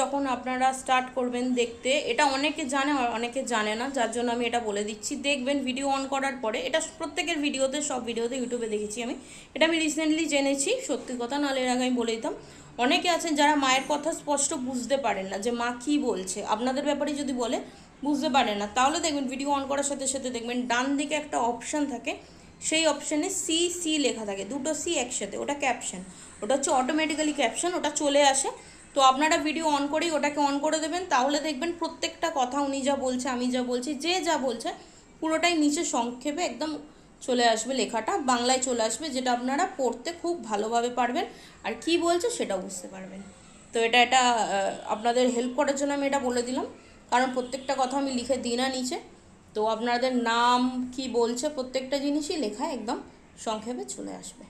যখন আপনারা স্টার্ট করবেন দেখতে, এটা অনেকে জানে আর অনেকে জানে না, যার জন্য আমি এটা বলে দিচ্ছি। দেখবেন ভিডিও অন করার পরে, এটা প্রত্যেকের ভিডিওতে, সব ভিডিওতে ইউটিউবে দেখেছি আমি, এটা আমি রিসেন্টলি জেনেছি, সত্যি কথা, নাহলে এর আগে আমি বলে দিতাম। অনেকে আছেন যারা মায়ের কথা স্পষ্ট বুঝতে পারেন না যে মা কী বলছে, আপনাদের ব্যাপারে যদি বলে বুঝতে পারেন না, তাহলে দেখবেন ভিডিও অন করার সাথে সাথে দেখবেন ডান দিকে একটা অপশান থাকে, সেই অপশানে সি সি লেখা থাকে, দুটো সি একসাথে, ওটা ক্যাপশন, ওটা হচ্ছে অটোমেটিক্যালি ক্যাপশন, ওটা চলে আসে। তো আপনারা ভিডিও অন করেই ওটাকে অন করে দেবেন, তাহলে দেখবেন প্রত্যেকটা কথা উনি যা বলছে, আমি যা বলছি, যে যা বলছে পুরোটাই নিচে সংক্ষেপে একদম চলে আসবে, লেখাটা বাংলায় চলে আসবে, যেটা আপনারা পড়তে খুব ভালোভাবে পারবেন আর কি বলছে সেটাও বুঝতে পারবেন। তো এটা আপনাদের হেল্প করার জন্য আমি এটা বলে দিলাম, কারণ প্রত্যেকটা কথা আমি লিখে দিই না নিচে। তো আপনাদের নাম কি বলছে প্রত্যেকটা জিনিসই লেখা একদম সংক্ষেপে চলে আসবে।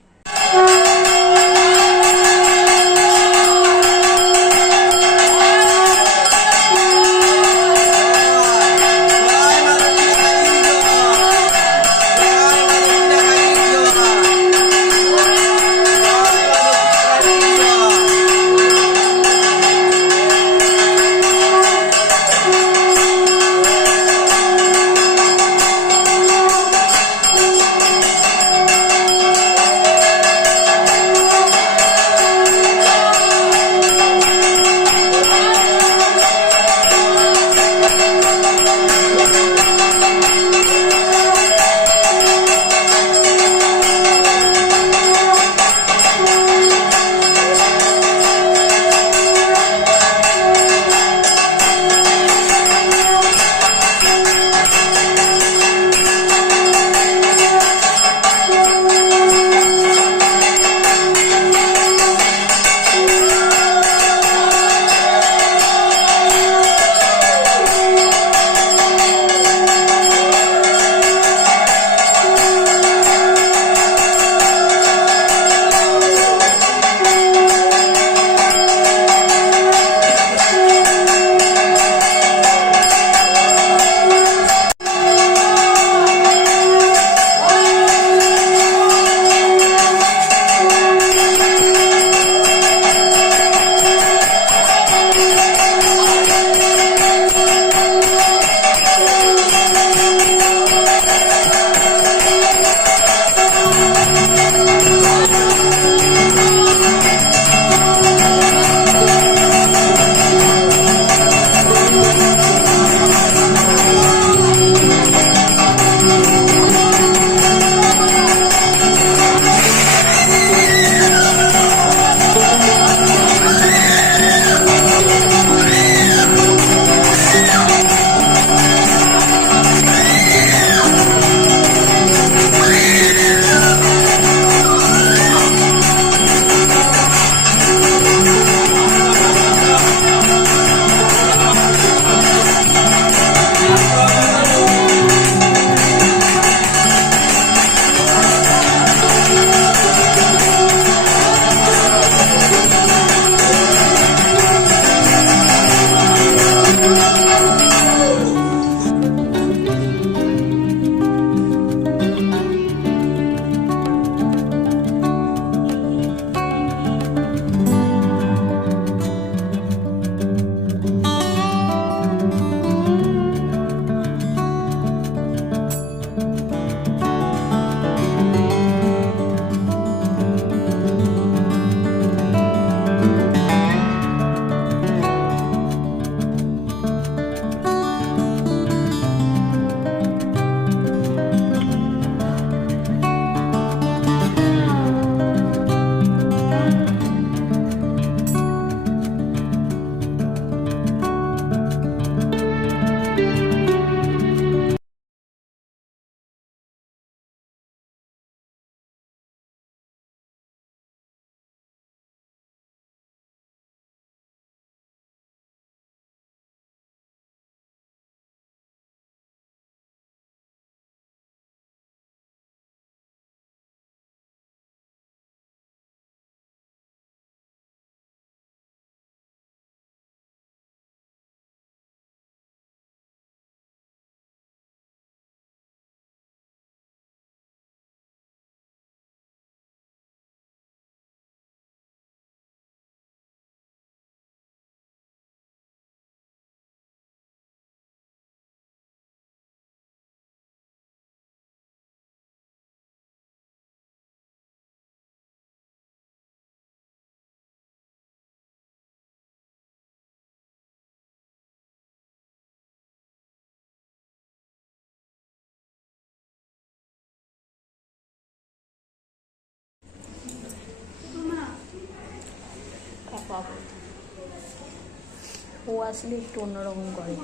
ও আসলে একটু অন্যরকম করে।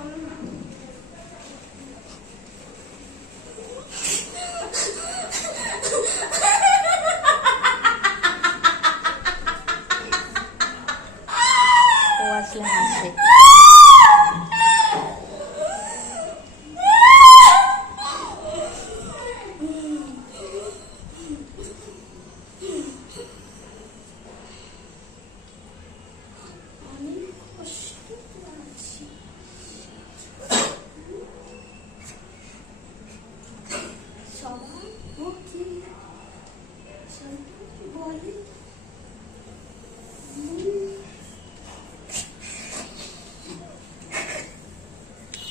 ও আসলে হাসে।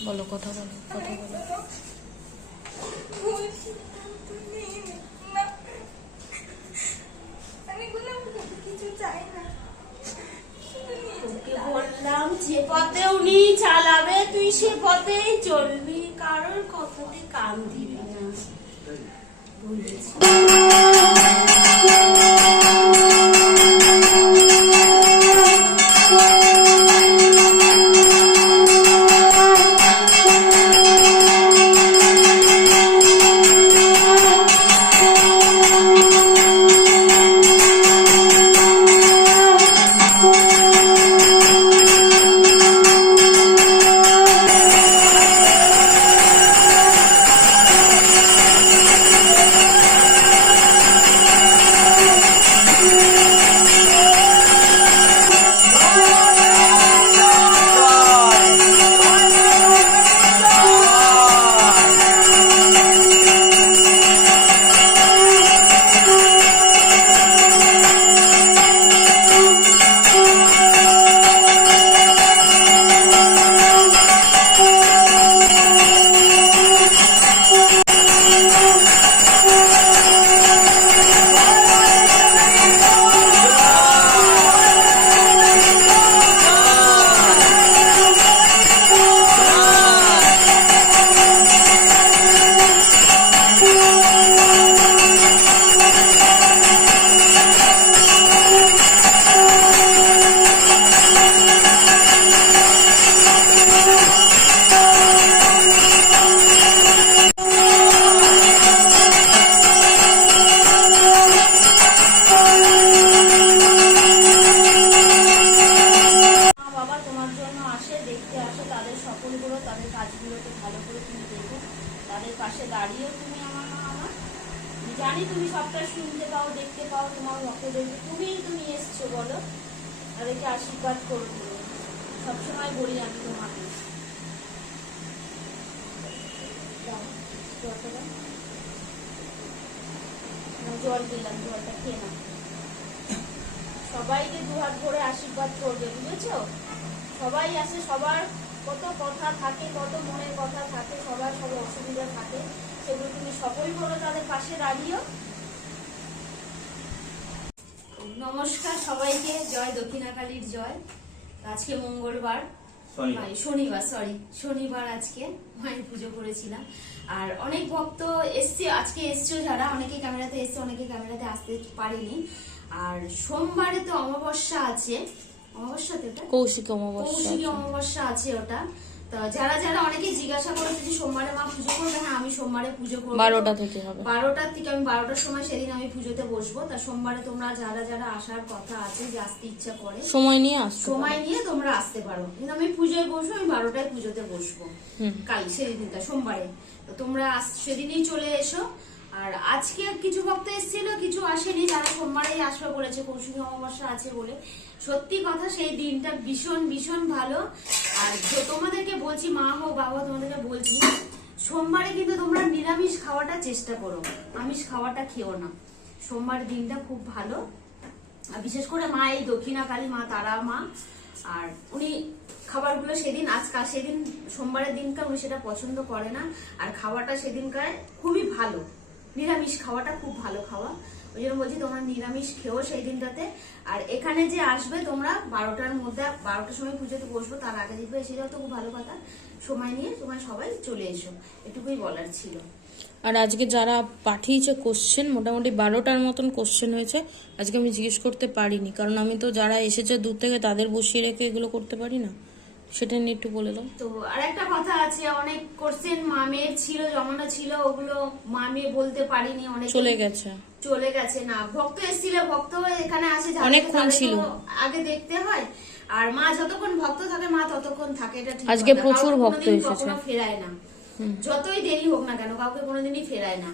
বলো, কথা বলো, কথা বলো। বললাম যে পথে উনি চালাবে তুই সে পথেই চলবি, কারোর কথাতে কান দিবি না। বলেছি জানি তুমি সবটা শুনতে পাও, দেখতে পাও, তোমার ভক্তদের তুমি এসছো বলো, তাদেরকে আশীর্বাদ করো। সবসময় বলি আমি তোমাকে, জল দিলাম, জলটা খেয়ে না। সবাইকে দুহাত ভরে আশীর্বাদ করবে, বুঝেছো? সবাই আসে, সবার কত কথা থাকে, কত মনের কথা থাকে, সবার সব অসুবিধা থাকে, সেগুলো তুমি সবই বলো, তাদের পাশে দাঁড়িয়েও। নমস্কার সবাইকে, জয় দক্ষিণাকালীর জয়। আজকে মঙ্গলবার, শনিবার আজকে মায়ের পুজো করেছিলাম। আর অনেক ভক্ত আজকে এসছো, যারা অনেকে ক্যামেরাতে এসছে, অনেকে ক্যামেরাতে আসতে পারেনি। আর সোমবারে তো অমাবস্যা আছে, কৌশিকী অমাবস্যা আছে ওটা। তো যারা যারা অনেকে জিজ্ঞাসা করেছে যে সোমবারে মা পুজো করবে, হ্যাঁ আমি সোমবারে পুজো করবো, 12টা থেকে হবে। 12টার থেকে আমি 12টার সময় সেদিন আমি পুজোতে বসবো। তা সোমবারে তোমরা যারা যারা আসার কথা আছে, যে আসতে ইচ্ছা করে, সময় নিয়ে তোমরা আসতে পারো। কিন্তু আমি পুজোয় বসবো, আমি 12টায় পুজোতে বসবো কাল, সেদিনটা সোমবারে। তো তোমরা সেদিনই চলে এসো। আর আজকে কিছু ভক্ত এসেছিল, কিছু আসেনি, যারা সোমবারেই আসবে বলেছে, কৌশিকী অমাবস্যা আছে বলে। সত্যি কথা, সেই দিনটা ভীষণ ভীষণ ভালো। আর তোমাদেরকে বলছি, মা হোক বাবা, তোমাদেরকে বলছি, সোমবারে কিন্তু তোমরা নিরামিষ খাওয়াটা চেষ্টা করো, আমিষ খাওয়াটা খেও না। সোমবার দিনটা খুব ভালো। আর বিশেষ করে মা এই দক্ষিণাকালী মা, তারা মা, আর উনি খাবারগুলো সেদিন সোমবারের দিনকার উনি সেটা পছন্দ করে না। আর খাওয়াটা সেদিনকার খুবই ভালো, নিরামিষ খাওয়াটা খুব ভালো খাওয়া। ওই জন্য বলছি তোমরা নিরামিষ খেও সেই দিনটাতে। আর এখানে যে আসবে তোমরা 12টার মধ্যে, 12টার সময় পুজোতে বসবো, তার আগে দেখবে এসে যাও, তো খুব ভালো কথা। সময় নিয়ে তোমরা সবাই চলে এসো, এটুকুই বলার ছিল। আর আজকে যারা পাঠিয়েছে কোশ্চেন, মোটামুটি 12টার মতন কোশ্চেন হয়েছে। আজকে আমি জিজ্ঞেস করতে পারিনি, কারণ আমি তো যারা এসেছে দূর থেকে তাদের বসিয়ে রেখে এগুলো করতে পারি না। সেটা নিয়ে একটু বলে দাও। তো আরেকটা কথা আছে, অনেক কোশ্চেন মামের ছিল, জমানো ছিল, ওগুলো মামে বলতে পারিনি, অনেক চলে গেছে। না, ভক্ত এসেছিল, ভক্ত এখানে আসে, অনেকক্ষণ ছিল, আগে দেখতে হয়। আর মা যতক্ষণ ভক্ত থাকে মা ততক্ষণ থাকে, এটা ঠিক। আজকে প্রচুর ভক্ত এসেছে, কখনো ফেরায় না, যতই দেরি হোক না কেন কাউকে কোনোদিনই ফেরায় না।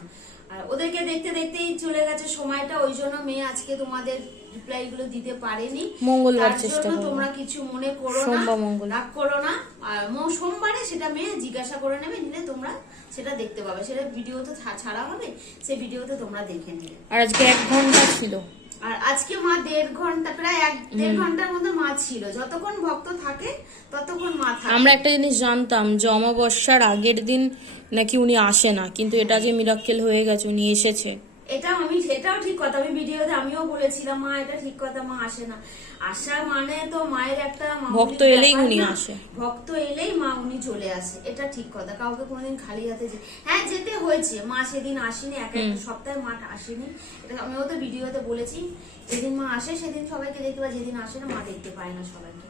আর ওদেরকে দেখতে দেখতেই চলে গেছে সময়টা, ওই জন্য মেয়ে আজকে তোমাদের রিপ্লাই গুলো দিতে পারেনি। মঙ্গলবার চেষ্টা করব, তোমরা কিছু মনে করো না, সোমবার মঙ্গল রাগ করো না। আর সোমবারে সেটা মেয়ে জিজ্ঞাসা করে নেবে, নিলে তোমরা সেটা দেখতে পাবে, সেটা ভিডিওতে ছাড়া হবে, সেই ভিডিওতে তোমরা দেখে নিবে। আর আজকে 1 ঘন্টা ছিল, আর আজকে মা 1.5 ঘন্টা, প্রায় 1.5 ঘন্টার মতো মা ছিল। যতক্ষণ ভক্ত থাকে ততক্ষণ মা থাকে। আমরা একটা জিনিস জানতাম যে অমাবস্যার আগের দিন নাকি উনি আসে না, কিন্তু এটা যে মিরাক্কেল হয়ে গেছে, উনি এসেছে। সেটাও ঠিক কথা, আমি ভিডিওতে আমিও বলেছিলাম মা এটা ঠিক কথা, মা আসে না। আসা মানে তো মায়ের একটা ভক্ত এলেই উনি আসে, ভক্ত এলেই মা উনি চলে আসে, এটা ঠিক কথা। কাউকে কোনোদিন খালি হাতে হ্যাঁ যেতে হয়েছে, মা সেদিন আসেনি, এক সপ্তাহে মা আসেনি, এটা আমিও তো ভিডিওতে বলেছি। যেদিন মা আসে সেদিন সবাইকে দেখতে পাই, যেদিন আসে না মা দেখতে পায় না সবাইকে।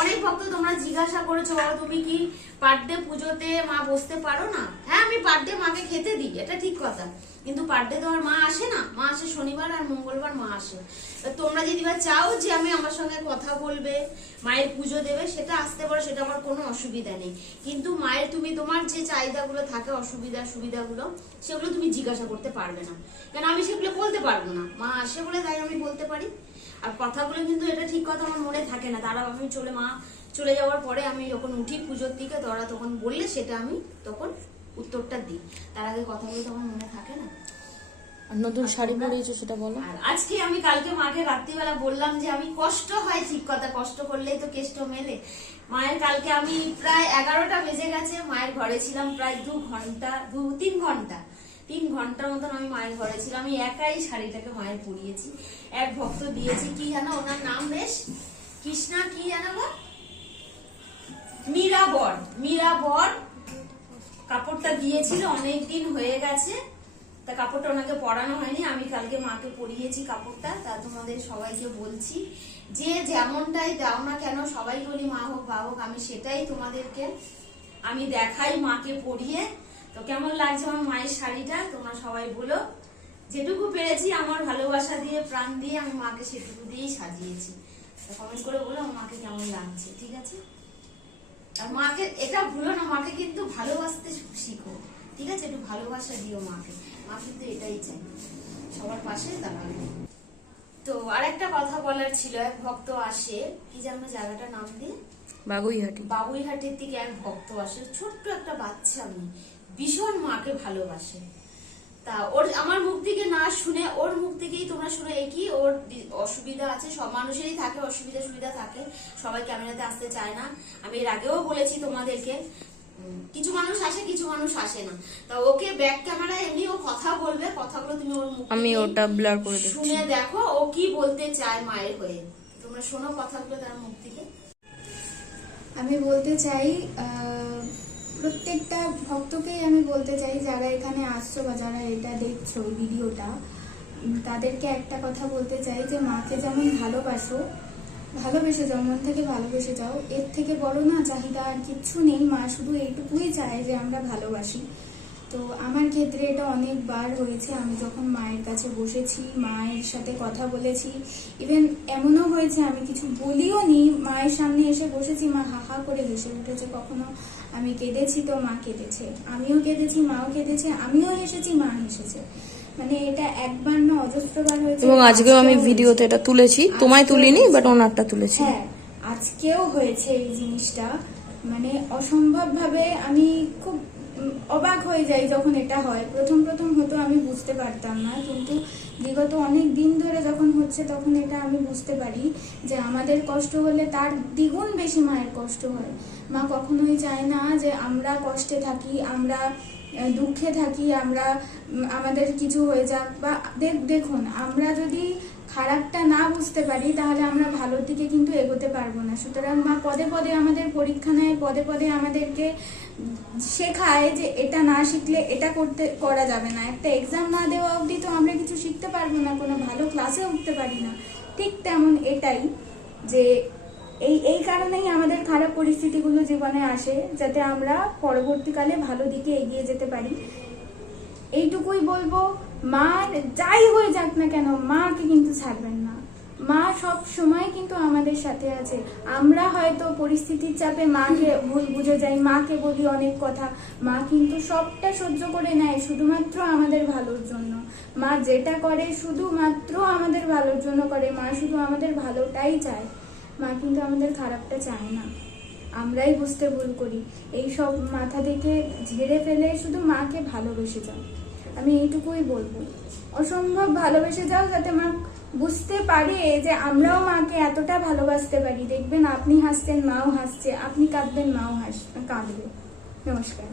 অনেক ভক্ত তোমরা জিজ্ঞাসা করেছো বাবা তুমি কি পার ডে পুজোতে মা বসতে পারো না? হ্যাঁ, আমি পার ডে মাকে খেতে দিই, এটা ঠিক কথা, কিন্তু পার ডে তো আর মা আসে না, মা আসে শনিবার আর মঙ্গলবার মা আসে। তোমরা যদি বা চাও যে আমি আমার সঙ্গে কথা বলবে, মায়ের পুজো দেবে, সেটা আসতে পারো, সেটা আমার কোনো অসুবিধা নেই। কিন্তু মায়ের তুমি তোমার যে চাহিদাগুলো থাকে, সুবিধাগুলো, সেগুলো তুমি জিজ্ঞাসা করতে পারবে না, কেন আমি সেগুলো বলতে পারবো না। মা আসে বলে তাই আমি বলতে পারি। আর কথাগুলো কিন্তু এটা ঠিক কথা আমার মনে থাকে না, তারা আমি মা চলে যাওয়ার পরে আমি যখন উঠি পুজোর দিকে, তারা তখন বললে সেটা আমি তখন উত্তরটা দিই, তার আগে কথাগুলো তো আমার মনে থাকে না। আর নতুন শাড়ি পরেছো সেটা বলো। আর আজকে আমি কালকে মাকে রাত্রিবেলা বললাম যে আমি কষ্ট হয়, ঠিক কথা, কষ্ট করলেই তো কেষ্ট মেলে। মায়ের কালকে আমি প্রায় 11টা বেজে গেছে, মায়ের ঘরে ছিলাম প্রায় 3 ঘন্টার মতন আমি মায়ের ঘরে ছিলাম। আমি একাই শাড়িটাকে মায়ের পরিয়েছি, এক ভক্ত দিয়েছি, কি জানো ওনার নাম, বেশ কৃষ্ণা কি জানো গো, মীরাবর কাপড়টা দিয়েছিল, অনেকদিন হয়ে গেছে, তা কাপড়টা ওনাকে পরানো হয়নি, আমি কালকে মাকে পরিয়েছি কাপড়টা। তা তোমাদের সবাইকে বলছি যে যেমনটাই দাও না কেন, সবাই বলি মা হোক বা হোক, আমি সেটাই তোমাদেরকে আমি দেখাই মাকে পরিয়ে। তো কেমন লাগছে আমার মায়ের শাড়িটা তোমরা সবাই বলো। যেটুকু পেরেছি আমার ভালোবাসা দিয়ে, প্রাণ দিয়ে আমি মাকে সেটুকু দিয়েই সাজিয়েছি। কমেন্ট করে বলো আমার মাকে কেমন লাগছে, ঠিক আছে? আর মাকে এটা ভুলো না, মাকে কিন্তু ভালোবাসতে শিখো, ঠিক আছে? একটু ভালোবাসা দিও মাকে, মা কিন্তু এটাই চাই, সবার পাশে দাঁড়াবে। তো আর একটা কথা বলার ছিল, এক ভক্ত আসে, কি জানো জায়গাটার নাম দিয়ে, বাবুইহাটের থেকে এক ভক্ত আসে, ছোট্ট একটা বাচ্চা মেয়ে, ভীষণ মাকে ভালোবাসে। তা ওর আমার মুখ থেকে না শুনে, ওর মুখ থেকেই তোমরা শুনে, কি ওর অসুবিধা আছে, সব মানুষেরই থাকে সুবিধা থাকে, সবাই ক্যামেরাতে আসতে চায় না। আমি এর আগেও বলেছি তোমাদেরকে, কিছু মানুষ আসে কিছু মানুষ আসে না। তা ওকে ব্যাক ক্যামেরায় এমনি ও কথা বলবে, কথাগুলো তুমি ওর মুখ আমি ওটা ব্লার করে দিচ্ছি, শুনে দেখো ও কি বলতে চায় মায়ের হয়ে, তোমরা শোনো কথাগুলো তার মুখ থেকে। আমি বলতে চাই প্রত্যেকটা ভক্তকেই আমি বলতে চাই, যারা এখানে আসছো বা যারা এটা দেখছো ভিডিওটা, তাদেরকে একটা কথা বলতে চাই যে মাকে যেমন ভালোবেসে যাও, মন থেকে ভালোবেসে যাও, এর থেকে বড় না চাহিদা আর কিচ্ছু নেই। মা শুধু এইটুকুই চায় যে আমরা ভালোবাসি। তো আমার ক্ষেত্রে এটা অনেকবার হয়েছে, আমি যখন মায়ের কাছে বসেছি, মায়ের সাথে কথা বলেছি, ইভেন এমনও হয়েছে আমি কিছু বলিও নি, মায়ের সামনে এসে বসেছি, মা হাহা করে হেসে উঠেছে। কখনো আমি কেঁদেছি তো মা কেঁদেছে, আমিও কেঁদেছি, মাও কেঁদেছে, আমিও হেসেছি, মা হেসেছে। মানে এটা একবার না অজস্রবার হয়েছে। এবং আজকেও আমি ভিডিওতে এটা তুলেছি, তোমায় তুলিনি, বাট ওনারটা তুলেছি। হ্যাঁ, আজকেও হয়েছে এই জিনিসটা, মানে অসম্ভব ভাবে আমি খুব অবাক হয়ে যাই যখন এটা হয়। প্রথম হতো, আমি বুঝতে পারতাম না, কিন্তু বিগত অনেক দিন ধরে যখন হচ্ছে তখন এটা আমি বুঝতে পারি যে আমাদের কষ্ট হলে তার দ্বিগুণ বেশি মায়ের কষ্ট হয়। মা কখনোই চায় না যে আমরা কষ্টে থাকি, আমরা দুঃখে থাকি, আমাদের কিছু হয়ে যাক। বা দেখুন, আমরা যদি খারাপটা না বুঝতে পারি তাহলে আমরা ভালোর দিকে কিন্তু এগোতে পারবো না। সুতরাং মা পদে পদে আমাদের পরীক্ষা নেয়, পদে পদে আমাদেরকে শেখায় যে এটা না শিখলে এটা করা যাবে না। একটা এক্সাম না দেওয়া অবধি তো আমরা কিছু শিখতে পারবো না, কোনো ভালো ক্লাসে উঠতে পারি না। ঠিক তেমন এটাই, যে এই কারণেই আমাদের খারাপ পরিস্থিতিগুলো জীবনে আসে, যাতে আমরা পরবর্তীকালে ভালো দিকে এগিয়ে যেতে পারি। এইটুকুই বলবো, মা যাই হয়ে যাক না কেন মাকে কিন্তু ছাড়বেন না। মা সব সময় কিন্তু আমাদের সাথে আছে। আমরা হয়তো পরিস্থিতির চাপে মাকে ভুল বুঝে যাই, মাকে বলি অনেক কথা, মা কিন্তু সবটা সহ্য করে নেয় শুধুমাত্র আমাদের ভালোর জন্য। মা যেটা করে শুধুমাত্র আমাদের ভালোর জন্য করে। মা শুধু আমাদের ভালোটাই চায়, মা কিন্তু আমাদের খারাপটা চায় না। আমরাই বুঝতে ভুল করি। এই সব মাথা থেকে ঝেড়ে ফেলে শুধু মাকে ভালোবেসে যাও। আমি এইটুকুই বলবো, অসম্ভব ভালোবেসে যাও, যাতে মা বুঝতে পারে যে আমরাও মাকে এতটা ভালোবাসতে পারি। দেখবেন আপনি হাসছেন মাও হাসছে, আপনি কাঁদবেন মাও কাঁদবে। নমস্কার।